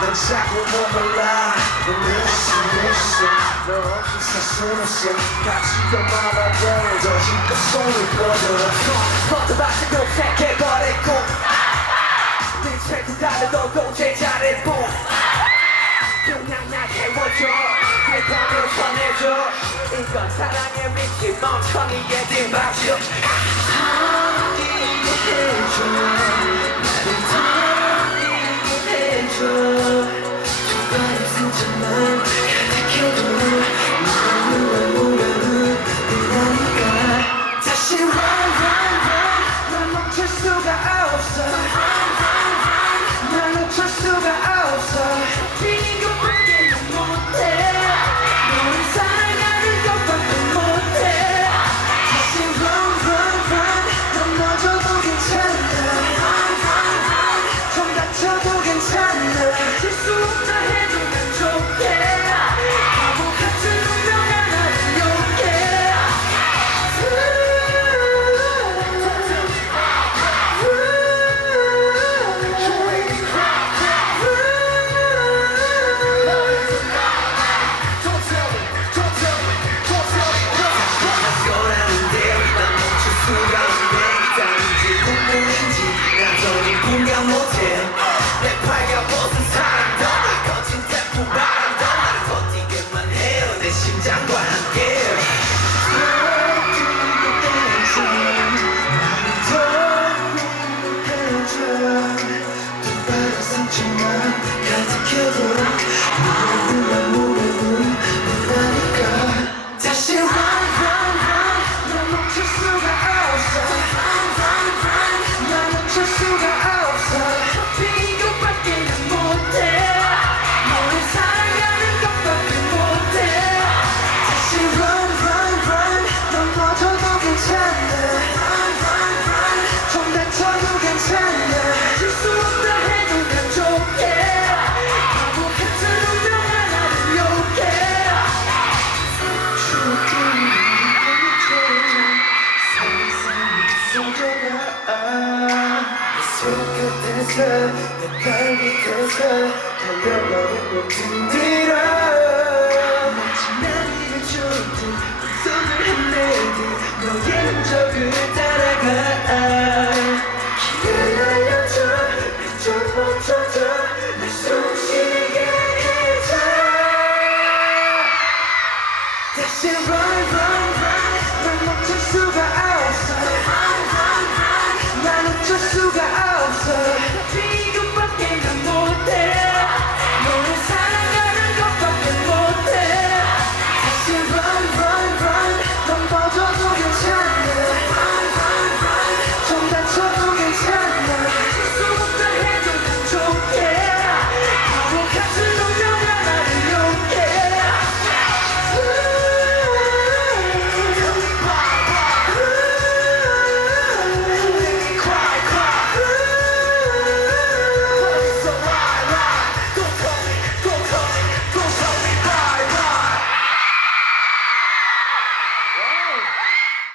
난 자꾸 넘어라 내시 내시 너 없이 사순 없어 가치가 말아도 더 힘껏 손을 뻗어 뻗어봐 지금 새끼 거리고 네 최고 달려도 고제 잘해보 그냥 태워줘. 내 밤을 전해줘. 이건 사랑의 미친 멍청이의 뒷맞춤 사랑이 해줘. 끝에서 내 발밑에서 달려가는 모든 일.